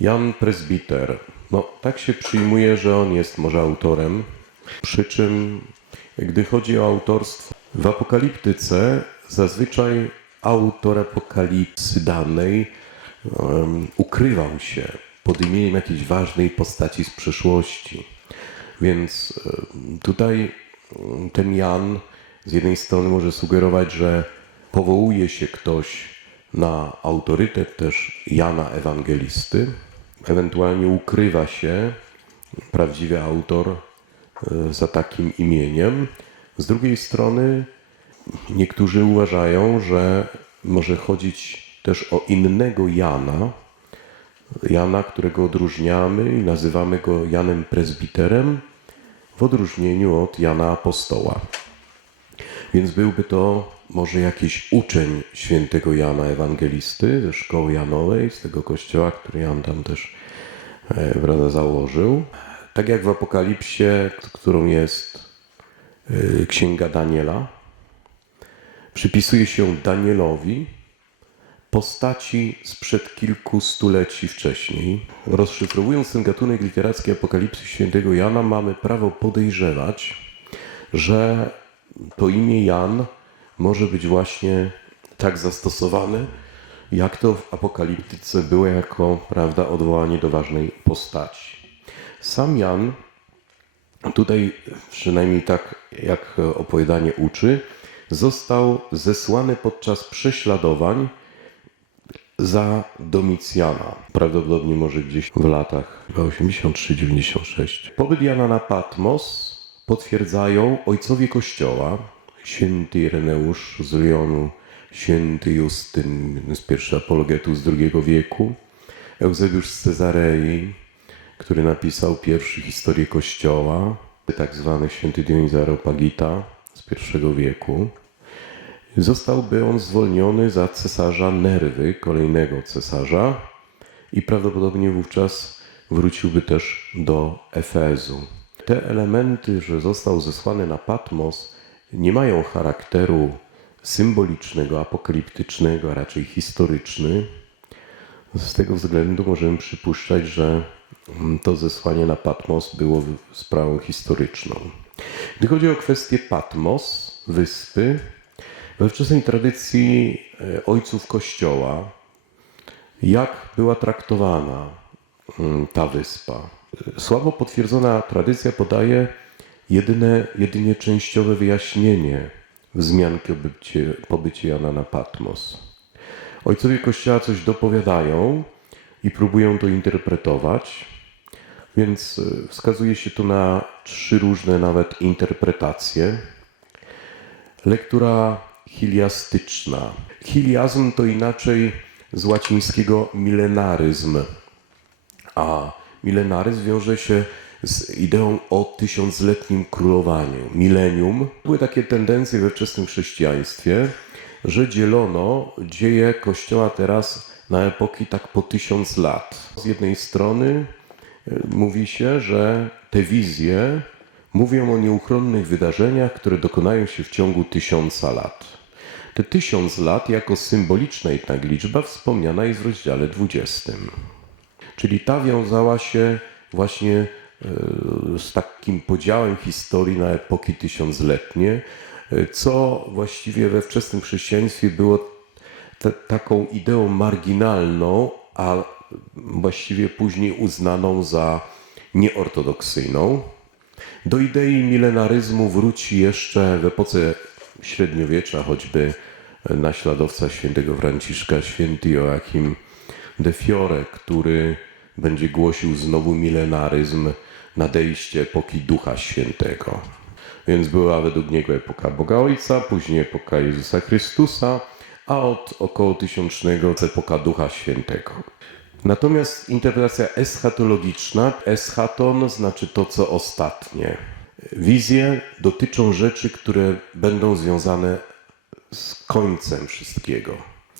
Jan Presbiter. No, tak się przyjmuje, że on jest może autorem. Przy czym, gdy chodzi o autorstwo, w apokaliptyce zazwyczaj autor apokalipsy danej um, ukrywał się pod imieniem jakiejś ważnej postaci z przeszłości. Więc tutaj ten Jan z jednej strony może sugerować, że powołuje się ktoś na autorytet też Jana Ewangelisty, ewentualnie ukrywa się prawdziwy autor e, za takim imieniem. Z drugiej strony niektórzy uważają, że może chodzić też o innego Jana, Jana, którego odróżniamy i nazywamy go Janem Prezbiterem, w odróżnieniu od Jana Apostoła. Więc byłby to może jakiś uczeń świętego Jana Ewangelisty ze szkoły Janowej, z tego kościoła, który Jan tam też e, prawda, założył. Tak jak w Apokalipsie, którą jest e, Księga Daniela, przypisuje się Danielowi postaci sprzed kilku stuleci wcześniej. Rozszyfrowując ten gatunek literacki Apokalipsy świętego Jana, mamy prawo podejrzewać, że to imię Jan może być właśnie tak zastosowane, jak to w apokaliptyce było jako prawda, odwołanie do ważnej postaci. Sam Jan, tutaj przynajmniej tak jak opowiadanie uczy, został zesłany podczas prześladowań za Domicjana. Prawdopodobnie może gdzieś w latach chyba 83-96. Pobyt Jana na Patmos potwierdzają ojcowie Kościoła, święty Ireneusz z Lyonu, święty Justyn z pierwszy apologetów z II wieku, Eusebiusz z Cezarei, który napisał pierwszy historię Kościoła, tak zwany święty Dionizy Areopagita z I wieku. Zostałby on zwolniony za cesarza Nerwy, kolejnego cesarza, i prawdopodobnie wówczas wróciłby też do Efezu. Te elementy, że został zesłany na Patmos, nie mają charakteru symbolicznego, apokaliptycznego, a raczej historyczny. Z tego względu możemy przypuszczać, że mm, to zesłanie na Patmos było sprawą historyczną. Gdy chodzi o kwestię Patmos, wyspy, we wczesnej tradycji e, ojców Kościoła, jak była traktowana mm, ta wyspa? Słabo potwierdzona tradycja podaje jedyne, jedynie częściowe wyjaśnienie wzmianki o bycie, pobycie Jana na Patmos. Ojcowie Kościoła coś dopowiadają i próbują to interpretować, więc e, wskazuje się tu na trzy różne nawet interpretacje. Lektura chiliastyczna. Chiliazm to inaczej z łacińskiego milenaryzm, a milenaryzm wiąże się z ideą o tysiącletnim królowaniu. Milenium. Były takie tendencje we wczesnym chrześcijaństwie, że dzielono dzieje Kościoła teraz na epoki tak po tysiąc lat. Z jednej strony e, mówi się, że te wizje mówią o nieuchronnych wydarzeniach, które dokonają się w ciągu tysiąca lat. Te tysiąc lat jako symboliczna jednak liczba wspomniana jest w rozdziale 20. Czyli ta wiązała się właśnie z takim podziałem historii na epoki tysiącletnie, e, co właściwie we wczesnym chrześcijaństwie było taką ideą marginalną, a właściwie później uznaną za nieortodoksyjną. Do idei milenaryzmu wróci jeszcze w epoce średniowiecza, choćby naśladowca świętego Franciszka, święty Joachim de Fiore, który będzie głosił znowu milenaryzm, nadejście epoki Ducha Świętego. Więc była według niego epoka Boga Ojca, później epoka Jezusa Chrystusa, a od około tysiącznego epoka Ducha Świętego. Natomiast interpretacja eschatologiczna, eschaton znaczy to, co ostatnie. Wizje dotyczą rzeczy, które będą związane z końcem wszystkiego,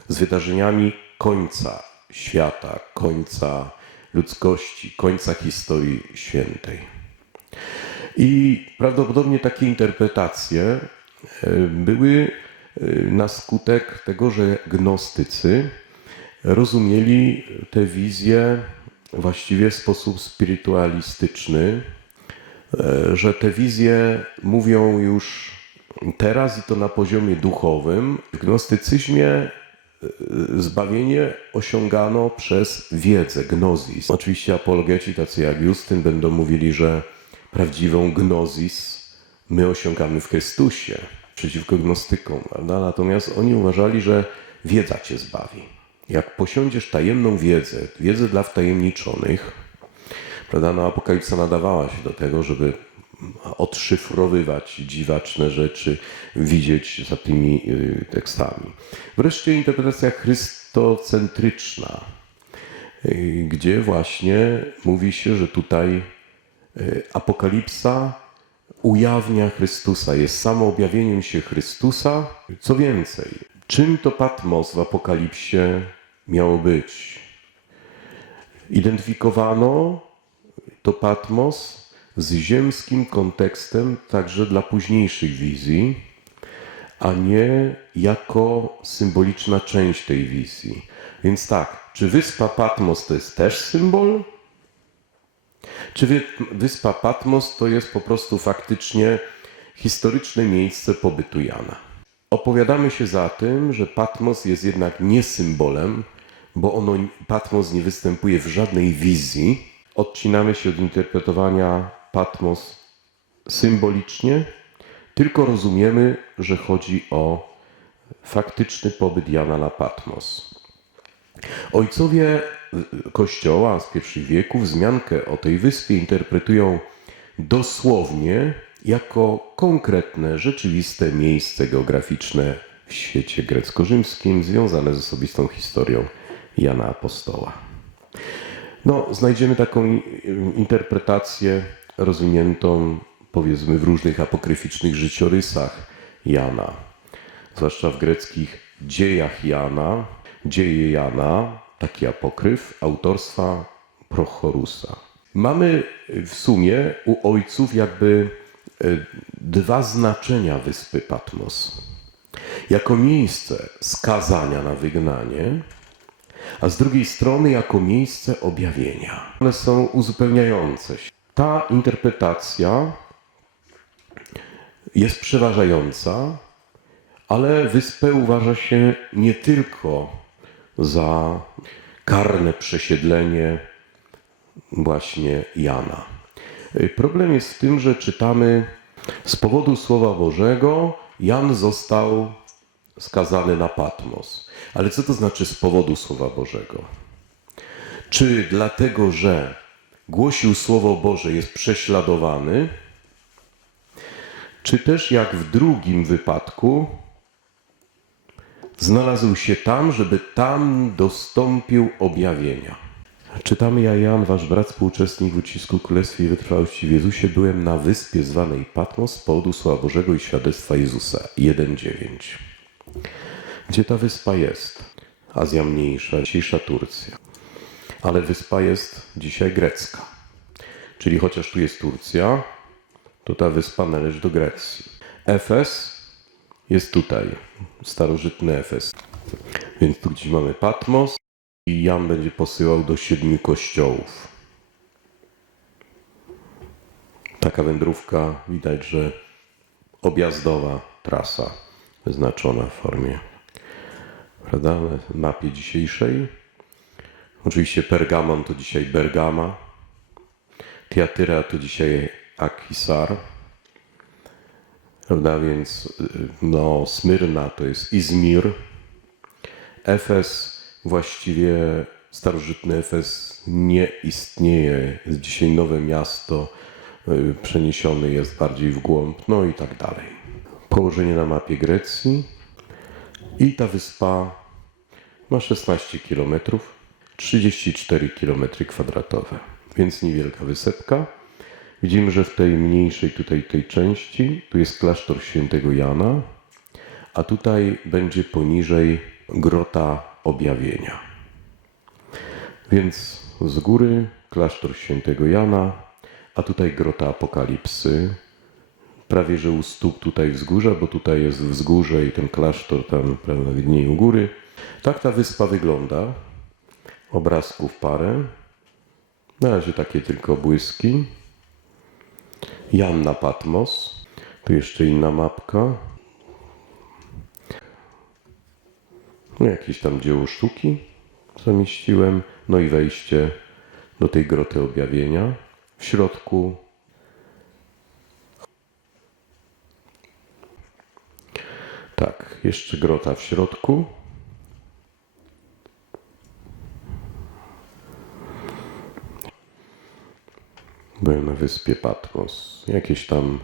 z wydarzeniami końca świata, końca ludzkości, końca historii świętej. I prawdopodobnie takie interpretacje e, były e, na skutek tego, że gnostycy rozumieli te wizje właściwie w sposób spirytualistyczny, e, że te wizje mówią już teraz i to na poziomie duchowym. W gnostycyzmie zbawienie osiągano przez wiedzę, gnozis. Oczywiście apologeci tacy jak Justyn będą mówili, że prawdziwą gnozis my osiągamy w Chrystusie, przeciwko gnostykom, prawda? Natomiast oni uważali, że wiedza cię zbawi. Jak posiądziesz tajemną wiedzę, wiedzę dla wtajemniczonych, prawda? No, apokalipsa nadawała się do tego, żeby odszyfrowywać dziwaczne rzeczy, widzieć za tymi y, tekstami. Wreszcie interpretacja chrystocentryczna, y, gdzie właśnie mówi się, że tutaj y, apokalipsa ujawnia Chrystusa, jest samo objawieniem się Chrystusa. Co więcej, czym to Patmos w apokalipsie miało być? Identyfikowano to Patmos z ziemskim kontekstem także dla późniejszych wizji, a nie jako symboliczna część tej wizji. Więc tak, czy wyspa Patmos to jest też symbol? Czy wy- wyspa Patmos to jest po prostu faktycznie historyczne miejsce pobytu Jana? Opowiadamy się za tym, że Patmos jest jednak nie symbolem, bo ono, Patmos nie występuje w żadnej wizji. Odcinamy się od interpretowania Patmos symbolicznie, tylko rozumiemy, że chodzi o faktyczny pobyt Jana na Patmos. Ojcowie y, Kościoła z pierwszych wieków wzmiankę o tej wyspie interpretują dosłownie jako konkretne, rzeczywiste miejsce geograficzne w świecie grecko-rzymskim związane z osobistą historią Jana Apostoła. No, znajdziemy taką i- interpretację rozwiniętą powiedzmy w różnych apokryficznych życiorysach Jana, zwłaszcza w greckich dziejach Jana, dzieje Jana, taki apokryf autorstwa Prochorusa. Mamy w sumie u ojców jakby e, dwa znaczenia wyspy Patmos. Jako miejsce skazania na wygnanie, a z drugiej strony jako miejsce objawienia. One są uzupełniające się. Ta interpretacja jest przeważająca, ale wyspę uważa się nie tylko za karne przesiedlenie właśnie Jana. Problem jest w tym, że czytamy z powodu Słowa Bożego Jan został skazany na Patmos. Ale co to znaczy z powodu Słowa Bożego? Czy dlatego, że głosił Słowo Boże jest prześladowany, czy też jak w drugim wypadku znalazł się tam, żeby tam dostąpił objawienia. Czytamy, ja Jan, wasz brat, współuczestnik w ucisku Królestwie i wytrwałości w Jezusie, byłem na wyspie zwanej Patmos z powodu Słowa Bożego i świadectwa Jezusa. 1,9. Gdzie ta wyspa jest? Azja Mniejsza, dzisiejsza Turcja. Ale wyspa jest dzisiaj grecka. Czyli chociaż tu jest Turcja, to ta wyspa należy do Grecji. Efes jest tutaj, starożytny Efes. Więc tu gdzieś mamy Patmos i Jan będzie posyłał do siedmiu kościołów. Taka wędrówka, widać, że objazdowa trasa wyznaczona w formie, prawda, mapie dzisiejszej. Oczywiście Pergamon to dzisiaj Bergama, Tiatyra to dzisiaj Akisar, prawda, więc y, no, Smyrna to jest Izmir, Efes, właściwie starożytny Efes nie istnieje, jest dzisiaj nowe miasto, y, przeniesiony jest bardziej w głąb, no i tak dalej. Położenie na mapie Grecji i ta wyspa ma 16 km, 34 km kwadratowe, więc niewielka wysepka. Widzimy, że w tej mniejszej tutaj tej części, tu jest klasztor świętego Jana, a tutaj będzie poniżej grota objawienia. Więc z góry klasztor świętego Jana, a tutaj grota apokalipsy. Prawie że u stóp tutaj wzgórza, bo tutaj jest wzgórze i ten klasztor tam prawda, u góry. Tak ta wyspa wygląda. Obrazków parę. Na razie takie tylko błyski. Janna Patmos. Tu jeszcze inna mapka. No, jakieś tam dzieło sztuki zamieściłem. No i wejście do tej groty objawienia. W środku tak, jeszcze grota w środku. Byłem na wyspie Patmos. Jakieś tam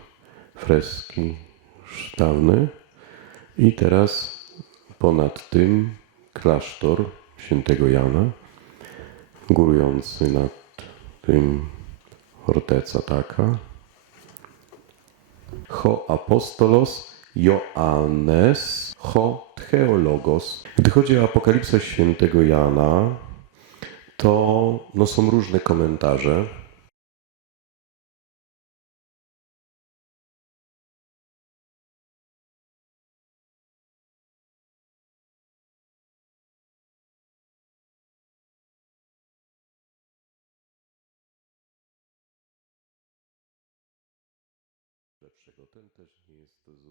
freski już dawne. I teraz ponad tym klasztor świętego Jana, górujący nad tym forteca taka. Ho apostolos Joannes ho theologos. Gdy chodzi o apokalipsę świętego Jana, to no, są różne komentarze. Lepszego. Ten